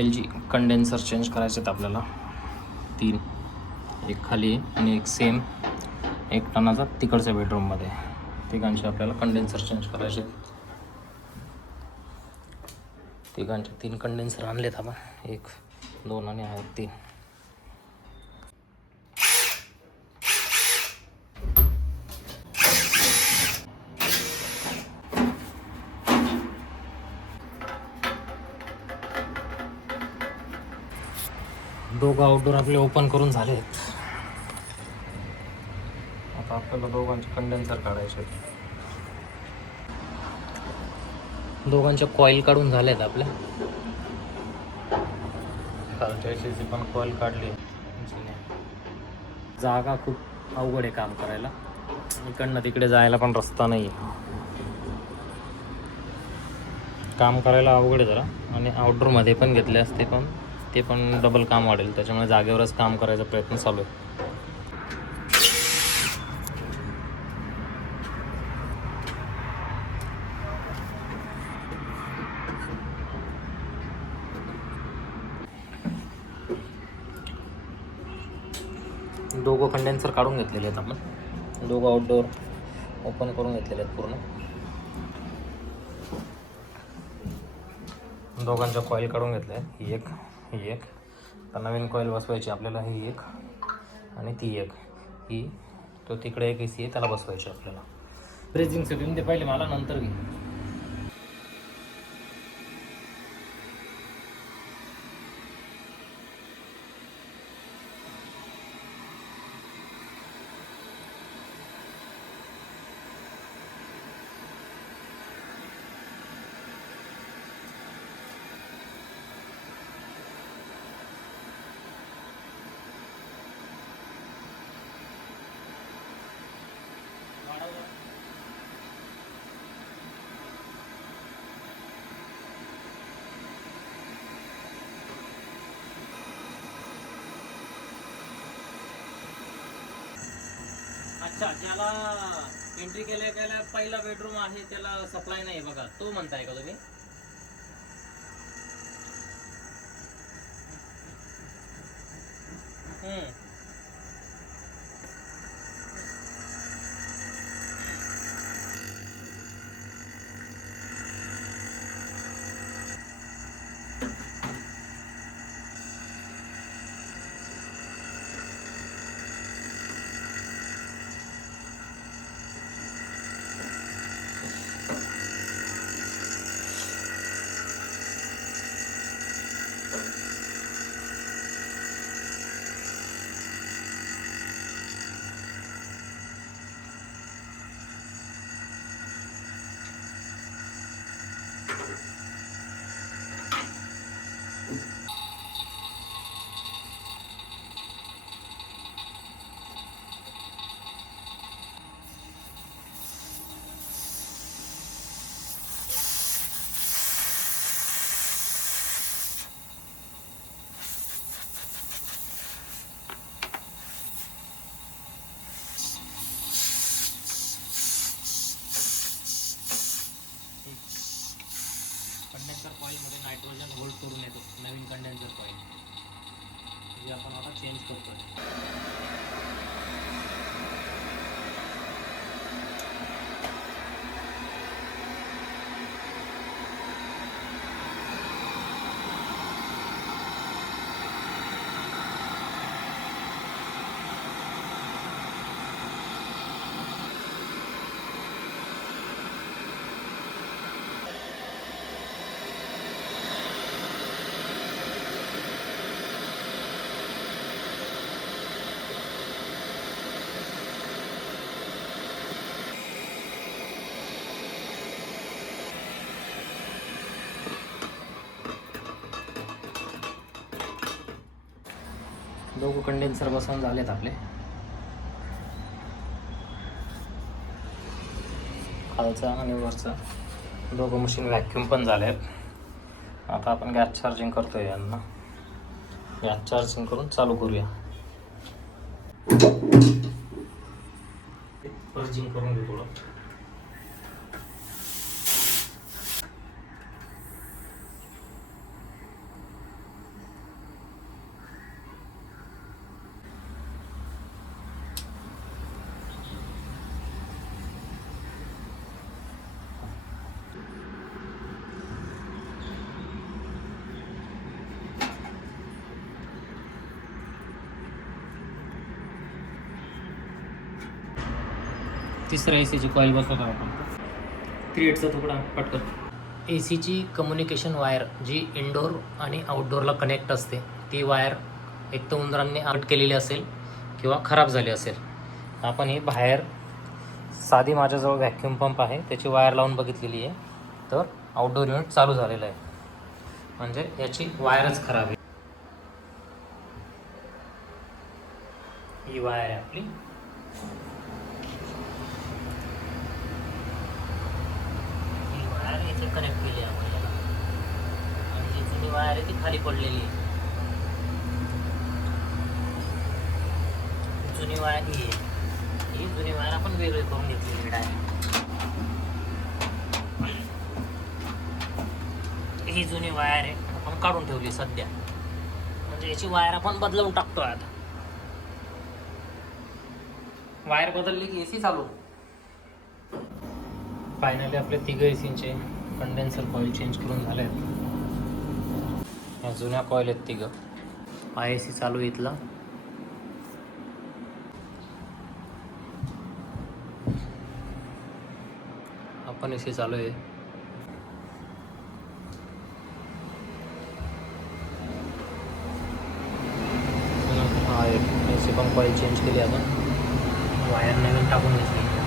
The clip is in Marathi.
LG कंडेन्सर चेंज करायचे आहेत आपल्याला 3, एक खाली आणि एक सेम एक टनाचा तिकडच्या बेडरूममध्ये. तिघांचे आपल्याला कंडेन्सर चेंज करायचे. तिघांचे 3 कंडेन्सर आणलेत आपण, 1, 2 आणि आहेत 3. दोघं आउटडोर आपले ओपन करून झाले आहेत. आता आपल्याला दोघांचे कंडेन्सर काढायचे. दोघांच्या कॉईल काढून झाले आहेत आपल्या. खालच्या एसीची पण कॉईल काढली. जागा खूप अवघड आहे काम करायला. इकडनं तिकडे जायला पण रस्ता नाही आहे. काम करायला अवघड आहे जरा. आणि आउटडोरमध्ये पण घेतले असते पण ते पण डबल काम वाढेल. त्याच्यामुळे जागेवरच काम करायचा प्रयत्न चालू आहे. दोघं कंडेन्सर काढून घेतलेले आहेत आपण. दोघं आउटडोर ओपन करून घेतलेले आहेत पूर्ण. दोघांच्या कॉईल काढून घेतल्या आहेत. ही एक तर नवीन कॉईल बसवायची आपल्याला. ही एक आणि ती एक. ही तो तिकडे एक AC आहे त्याला बसवायची आपल्याला. ब्रेजिंग सेटिंग ते पहिले मला नंतर घे. अच्छा, ज्याला एंट्री केल्या पहिला बेडरूम आहे त्याला सप्लाय नाही बघा, तो म्हणताय का तुम्ही? कंडेन्सर कॉईलमध्ये नायट्रोजन होल्ड करून येतो नवीन कंडेन्सर कॉईल, जे आपण आता चेंज करतोय. दोघं कंडेन्सर बसवून झालेत आपले. खालचा आणि वरचा दोघं मशीन व्हॅक्यूम पण झाले आहेत. आता आपण गॅस चार्जिंग करतोय यांना. गॅस चार्जिंग करून चालू करूया. चार्जिंग करून घेऊ थोडं. तिसऱ्या ए सीची कॉईल बसवतो आपण. 3/8चा तुकडा पटकन. ए सीची कम्युनिकेशन वायर जी इनडोअर आणि आउटडोअरला कनेक्ट असते, ती वायर एक तर उंदरांनी आउट केलेली असेल किंवा खराब झाली असेल. आपण ही बाहेर साधी माझ्याजवळ व्हॅक्यूम पंप आहे, त्याची वायर लावून बघितलेली आहे, तर आउटडोअर युनिट चालू झालेलं आहे. म्हणजे याची वायरच खराब आहे. ही वायर आहे आपली. ही वायर इथे कनेक्ट केली आहे आपण याला, आणि जी जुनी वायर आहे ती खाली पडलेली आहे. जुनी वायर ही आहे, ही जुनी वायर आपण वेगळी करून घेतलेली डायरेक्ट. ही जुनी वायर आहे, आपण काढून ठेवली सध्या, म्हणजे याची वायर आपण बदलवून टाकतोय आता. वायर बदलली की एसी चालू. फायनली आपले 3 एसींचे कंडेन्सर कॉईल चेंज करून झाले आहेत. या जुन्या कॉईल आहेत 3. हा एसी चालू आहे इथला. आपण एसी चालू आहे. हा एक एसी पण कॉईल चेंज केली आपण, वायर नवीन टाकून घेतली.